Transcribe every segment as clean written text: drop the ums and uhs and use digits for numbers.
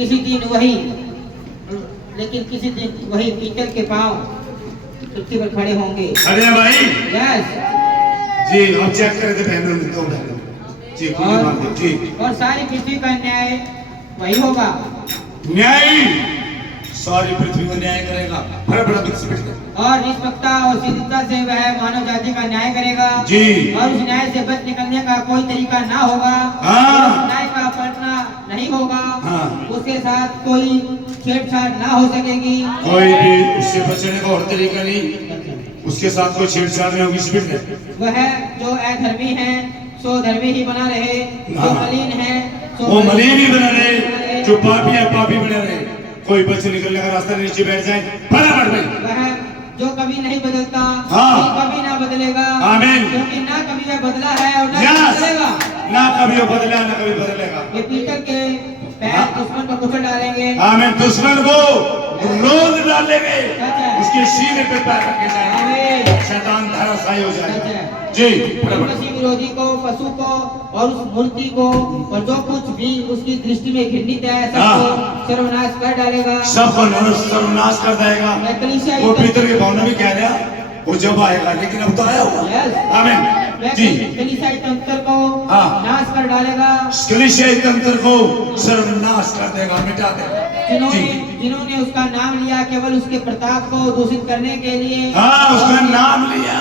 किसी दिन वही पीतल के पांव पृथ्वी पर खड़े होंगे। अरे भाई यस जी, हम चेक कर दे बहनों ने तो जी जी। और सारी पृथ्वी का न्याय वही होगा। न्याय सारी पृथ्वी को न्याय करेगा। बड़ा और निष्पक्षता और सीधता से वह मानव जाति का न्याय करेगा जी। और उस न्याय से बच निकलने का कोई तरीका ना होगा। न्याय का पलटना नहीं होगा। उसके साथ कोई छेड़छाड़ ना हो सकेगी। कोई भी उससे बचने का और तरीका नहीं, उसके साथ कोई छेड़छाड़ नहीं होगी। वह जो अधर्मी है सो धर्मी ही बना रहे, जो मलिन है वो मलिन ही बना रहे, जो पापी है पापी बना रहे। कोई बच निकलने का रास्ता नीचे बैठ जाए बराबर में। वह जो कभी नहीं बदलता कभी ना बदलेगा। आमीन। क्योंकि ना कभी वह बदला है और ना बदलेगा। ना कभी वो बदला ना कभी बदलेगा। ये पीतल के पैर दुश्मन को कुचल डालेंगे। आमीन। दुश्मन को रोज डालेंगे, उसके सीने पे पैर रखे जाएंगे, शैतान धराशायी हो जाएगा जी। मसीह विरोधी को, पशु को और उस मूर्ति को और जो कुछ भी उसकी दृष्टि में घृणित है सबको सर्वनाश कर डालेगा। सबको सर्वनाश कर देगा। वो पीतल के भवन भी कह रहा वो जब आएगा, लेकिन अब तो आया होगा। आमीन जी। कलीसियाई तंत्र को नाश कर डालेगा। कलीसियाई तंत्र को सर्वनाश कर देगा, मिटा देगा। जिन्होंने उसका नाम लिया केवल उसके प्रताप को दूषित करने के लिए। उसका नाम लिया,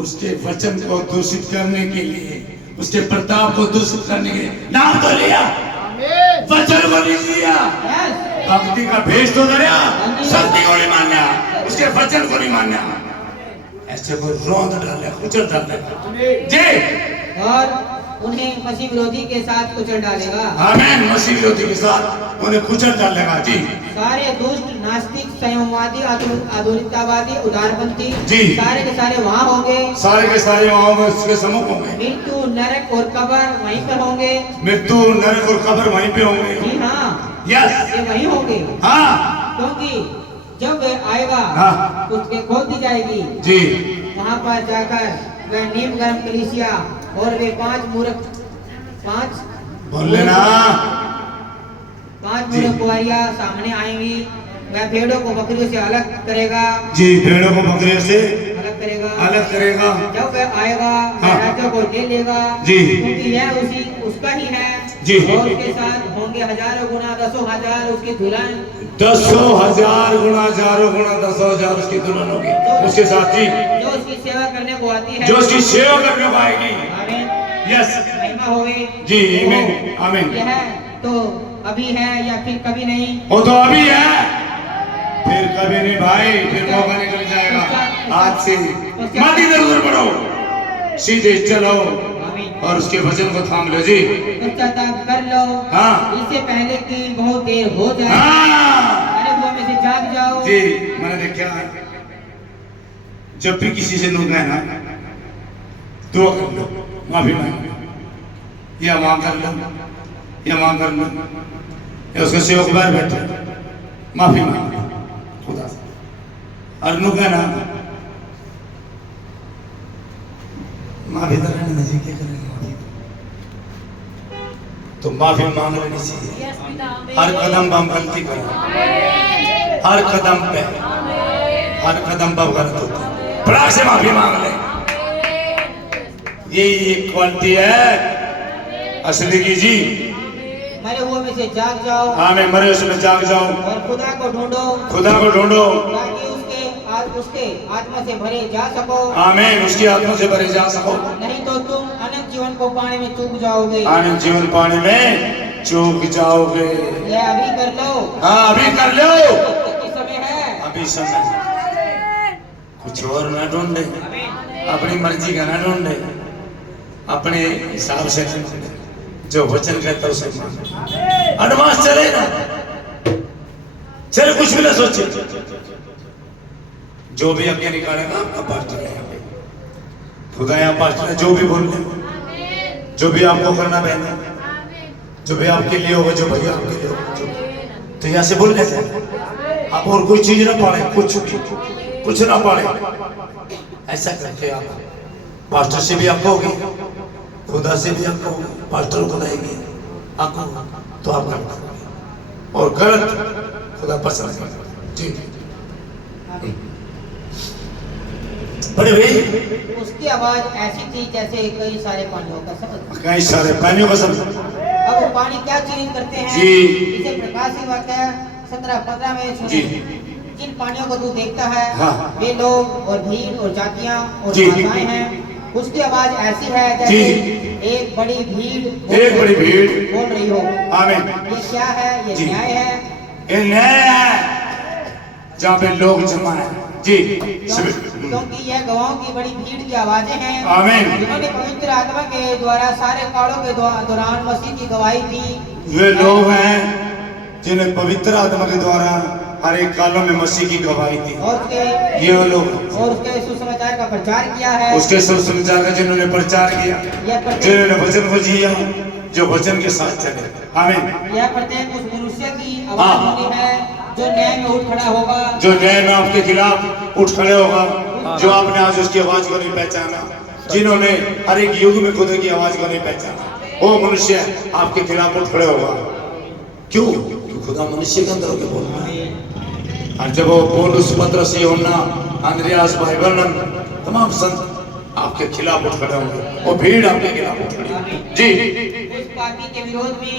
उसके वचन को दूषित करने के लिए, उसके प्रताप को दूषित करने के लिए नाम तो लिया, वचन को नहीं लिया। भक्ति का भेष तो धरा, शक्ति को नहीं मानना, उसके वचन को नहीं मानना। ऐसे को रौंद डाले, कुचल डालेगा जी। और उन्हें मसीह विरोधी के साथ कुचल डालेगा। आमीन। मसीह विरोधी के साथ उन्हें कुचल डालेगा जी। सारे दुष्ट, नास्तिक, संयमवादी, आधुनिकतावादी, उदारपंथी जी, सारे के सारे वहाँ होंगे। सारे के सारे वहाँ होंगे, उसके सम्मुख होंगे। मृत्यु, नरक और कब्र वहीं पर होंगे। मृत्यु, नरक और कब्र वहीं पे होंगे जी। हाँ यस, ये वहीं होंगे। हाँ, क्योंकि जब वे आएगा उसके खोल दी जाएगी जी। वहाँ पर जाकर वह नीम गर्म कलीसिया और वे पांच मूर्ख कुआरियां सामने आएंगी। वह भेड़ों को बकरियों से अलग करेगा जी। भेड़ों को बकरियों से अलग करेगा। जब वह आएगा राज्य को ले लेगा जी, क्योंकि यह उसका ही है जी। और उसके साथ होंगे हजारों गुना 10,000 उसकी दुल्हन। 10,000 गुना, हजारों गुना 10,000 उसकी दुल्हन होगी उसके साथ जी। जो उसकी सेवा करने को आती है, जो उसकी सेवा करने को आएगी। आमीन यस, महिमा होगी जी। आमीन आमीन। यह तो अभी है या फिर कभी नहीं? वो तो अभी है, फिर कभी नहीं भाई, फिर मौका निकल जाएगा। आज से मत इधर-उधर बढ़ो, सीधे चलो और उसके वचन को थाम लो जी। पश्चाताप कर लो इससे पहले कि बहुत देर हो जाए। अरे वो में से जाग जाओ जी। मैंने देखा जब भी किसी से लोग है ना, दुआ कर लो, माफी मांग लो, या मांग कर लो, या मांग कर लो, या उसके सेवक बाहर बैठे माफी मांग लो खुदा से। और लोग है ना माफी तो रहने नहीं, क्या करेंगे माफी तो माफी मांग लेनी चाहिए। हर कदम पर हम गलती करें, हर कदम पे गलत होता है, फटाक से माफी मांग ले। यही एक क्वालिटी है असली की जी। मरे हुए में से जाग जाओ। मैं मरे हुए में जाग जाओ और खुदा को ढूंढो, ताकि उसके आत्मा से भरे जा सको। आमीन, उसकी आत्मा से भरे जा सको। नहीं तो तुम अनंत जीवन को पाने में चूक जाओगे। अनंत जीवन पाने में चूक जाओगे। ये अभी कर लो। अभी कर लो, समय है, अभी समय। कुछ और ना ढूंढे, अपनी मर्जी का ना ढूंढे, अपने हिसाब से जो वचन कहता है उसे मान। एडवांस चले ना, चले कुछ भी ना सोचे। जो भी आज्ञा निकालेगा आपका पास्टर है, खुदा यहाँ पास्टर है। जो भी बोलने, जो भी आपको करना बहना, जो भी आपके लिए होगा, जो भैया आपके लिए होगा, तो यहाँ से बोलने से आप और कोई चीज ना पाड़े, कुछ ना पाड़े। ऐसा करके आप पास्टर से भी आपको होगी, खुदा से भी आपको होगी, पास्टर को देंगे आपको तो आप करते और गलत खुदा पसंद करता। जी बड़े भाई उसकी आवाज ऐसी थी जैसे कई सारे पानियों का शब्द। कई सारे पानियों का शब्द। अब वो पानी क्या चीज करते हैं? जी इसे प्रकाश की बात है 17-15 में सुने। जिन पानियों को तू देखता है हाँ। वे लोग और भीड़ और जातियां और जी। भाषाएं हैं। उसकी आवाज ऐसी है जैसे एक बड़ी भीड़ बोल रही हो। आमीन। ये क्या है? ये जी। न्याय है। ये न्याय है जहाँ पे लोग जमा है। जी क्योंकि यह गवाहों की बड़ी भीड़ की आवाजें हैं। आमीन। जिन्होंने पवित्र आत्मा के द्वारा सारे कालों के दौरान मसीह की गवाही दी। वे लोग हैं जिन्हें पवित्र आत्मा के द्वारा हर एक कालों में मसीह की गवाही दी। और ये वो लोग और उसके सुसमाचार का प्रचार किया है। उसके सुसमाचार का जिन्होंने प्रचार किया, जिन्होंने वचन को जिया, जो वचन के साथ चले। आमीन। यह प्रत्येक उस मनुष्य की आवाज होनी है जो न्याय में उठ खड़ा होगा, जो न्याय में आपके खिलाफ उठ खड़े होगा, जो आपने आज उसकी आवाज को नहीं पहचाना, जिन्होंने हर एक युग में खुदा की आवाज को नहीं पहचाना, वो मनुष्य आपके खिलाफ उठ खड़े होगा। क्यों? खुदा मनुष्य के अंदर होकर बोल रहा है। और जब वो पौलुस, पतरस, यूहन्ना, अंद्रियास, भाई बरनन, तमाम संत आपके खिलाफ उठ खड़े होंगे, वो भीड़ आपके खिलाफ उठ खड़ी होगी। जी उस पापी के विरोध में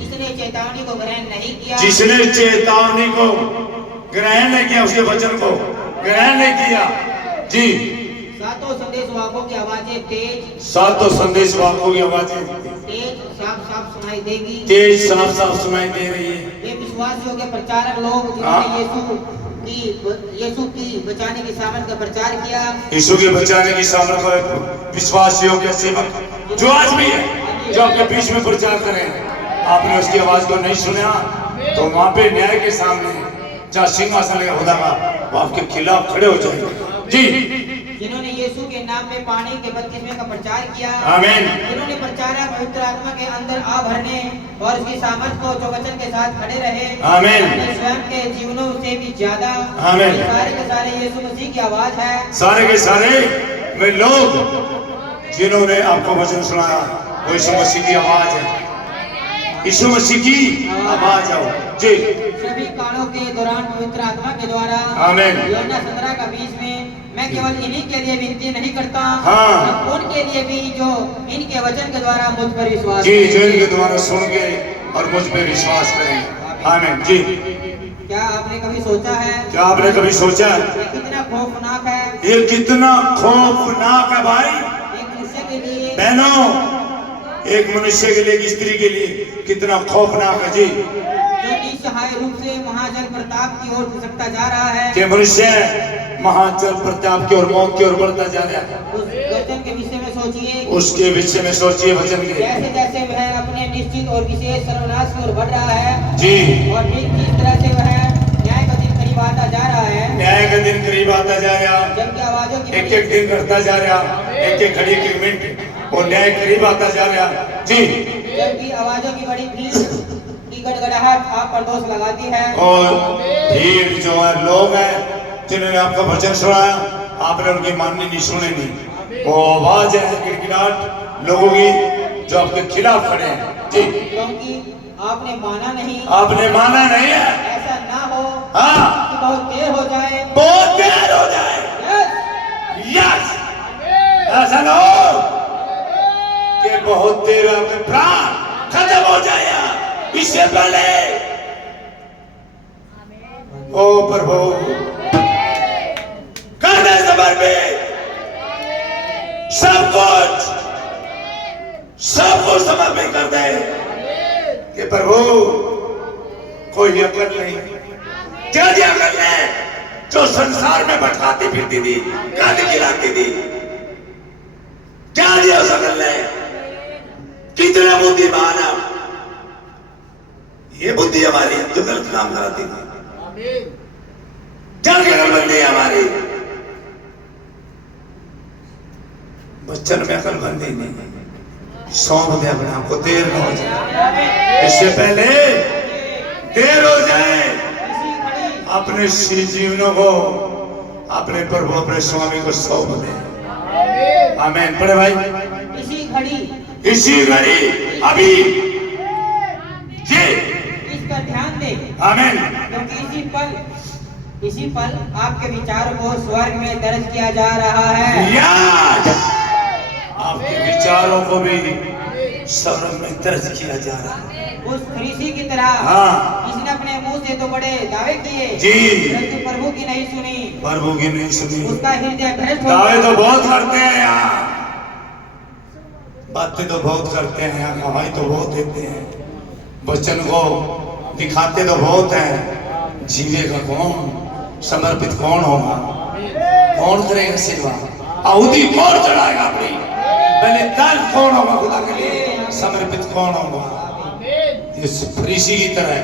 जिसने चेतावनी को ग्रहण नहीं किया, जिसने चेतावनी को ग्रहण नहीं किया, उसके वचन को ग्रहण नहीं किया। जी सातों संदेशवाहकों की आवाजें तेज, सातों संदेशवाहकों की आवाजें तेज साफ सुनाई देगी। तेज साफ सुनाई दे रही है। ये विश्वासियों के प्रचारक लोग जिन्होंने यीशु की बचाने की सामर्थ का प्रचार किया, यीशु के बचाने की सामर्थ का विश्वासियों के सेवक जो आज भी है, जो आपके बीच में प्रचार करें, आपने उसकी आवाज को नहीं सुना तो वहां पे न्याय के सामने जहाँ सिंहासन लगा खुदा का, वो आपके खिलाफ खड़े हो जाएंगे। जी जिन्होंने यीशु के नाम में पानी के बपतिस्मे का प्रचार किया, आमीन। जिन्होंने प्रचारक पवित्र आत्मा के अंदर आ भरने और उसकी सामर्थ को जो वचन के साथ खड़े रहे, आमीन। अपने स्वयं के जीवनों से भी ज्यादा, आमीन। सारे के सारे यीशु मसीह की आवाज है। सारे के सारे वे लोग जिन्होंने आपको वचन सुनाया, वो यीशु मसीह की आवाज है। यीशु मसीह की आवाज है। जी सभी कालों के दौरान पवित्र आत्मा के द्वारा, आमीन। यूहन्ना 17:20 में मैं केवल इन्हीं के लिए विनती नहीं करता, हाँ। उनके लिए भी जो इनके वचन के द्वारा मुझ पर विश्वास जी जो इनके द्वारा सुन के और मुझ पे विश्वास करें। आमीन। जी क्या आपने कभी सोचा है, क्या आपने कभी सोचा है ये कितना खौफनाक है, ये कितना खौफनाक है भाई एक मनुष्य के लिए, बहनों, एक मनुष्य के लिए, एक स्त्री के लिए कितना खौफनाक है। जी जो निसहाय रूप से महाजन प्रताप की ओर खिसकता जा रहा है, कि मनुष्य महाजन प्रताप की ओर, मौत की ओर बढ़ता जा रहा है। उस वचन के विषय में सोचिए, उसके विषय में सोचिए वचन के। जैसे जैसे वह अपने निश्चित और विशेष सर्वनाश की ओर बढ़ रहा है, जी और ठीक जिस तरह से वह न्याय का दिन करीब आता जा रहा है, न्याय का दिन करीब आता जा रहा, जबकि आवाजों की एक एक दिन करता जा रहा, एक एक घड़ी, एक मिनट, और न्याय करीब आता जा रहा। जी जबकि आवाजों की बड़ी भीड़ की गड़गड़ाहट आप पर दोष लगाती है, और भीड़ जो है लोग हैं जिन्होंने आपका वचन सुनाया, आपने उनकी माननी नहीं, सुने नहीं, वो आवाज है गिड़गिड़ाहट लोगों की जो आपके खिलाफ खड़े हैं। जी क्योंकि आपने माना नहीं, आपने माना नहीं है। ऐसा ना हो हाँ कि बहुत देर हो जाए, बहुत देर हो जाए। यस, यस ऐसा ना हो कि बहुत देर आपके प्राण खत्म हो जाए। इससे पहले ओ प्रभु कर दे समर्पित सब कुछ समर्पित कर दे कि प्रभु कोई अकल नहीं, क्या दिया अकल ने जो संसार में भटकाती फिरती थी, गाली गिराती थी, क्या दिया उस अकल ने? कितने बुद्धिमान है ये बुद्धि हमारी जो गलत काम कराती थी, क्या अकलमंदी है हमारी? बच्चन में अकलमंदी नहीं, सौंप दे अपने आप को, देर न हो जाए, इससे पहले देर हो जाए। अपने जीवनों को अपने प्रभु, अपने स्वामी को सौंप दे। आमीन। पढ़े भाई। इसी घड़ी अभी जी इस पर ध्यान दे, आमीन। क्योंकि इसी पल आपके विचारों को स्वर्ग में दर्ज किया जा रहा है। याद आपके विचारों को भी स्वर्ग में दर्ज किया जा रहा है। उस फरीसी की तरह हाँ। इसने अपने मुंह से तो बड़े दावे किए जी, परंतु प्रभु की नहीं सुनी। प्रभु की नहीं सुनी। उसका हृदय भ्रष्ट हो दावे गया। तो बहुत करते हैं यहाँ, बातें तो बहुत करते हैं यहाँ, गवाही तो बहुत देते हैं, वचन को दिखाते तो बहुत हैं, जीवेगा कौन? समर्पित कौन होगा? कौन करेगा सेवा? आहुति कौन चढ़ाएगा अपनी? पहले दल कौन होगा खुदा के लिए? समर्पित कौन होगा? इस फरीसी की तरह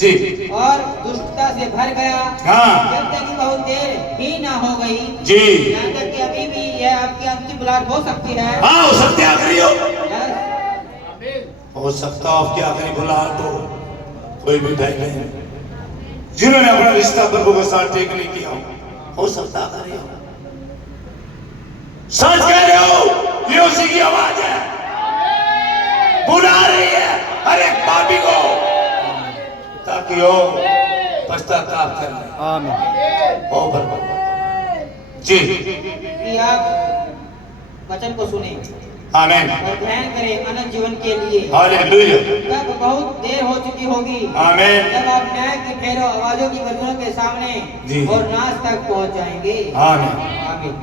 जी। और दुष्टता से भर गया। हाँ। जब तक कि बहुत देर ही ना हो गई जी, यहाँ तक कि अभी भी यह आपकी अंतिम बुलाहट हो सकती है। हाँ हो सकते हैं आखिरी हो, यस। हो सकता है आपकी आखिरी बुलाहट हो। कोई भी भाई बहन जिन्होंने अपना रिश्ता प्रभु के साथ ठीक नहीं किया हो सकता आखिरी हो। सच कह रहे हो, ये उसी की आवाज है, बुला रही है हर एक पापी को ताकि वो पश्चाताप कर ले। आमीन। ओ बरबाद जी, कि आप वचन को सुने आमीन, और ग्रहण करें अनंत जीवन के लिए। हालेलुया, तब बहुत देर हो चुकी होगी आमीन, जब आप न्याय की फेरों आवाजों की गर्जनों के सामने जी। और नाश तक पहुंच जाएंगे। आमीन। आमीन।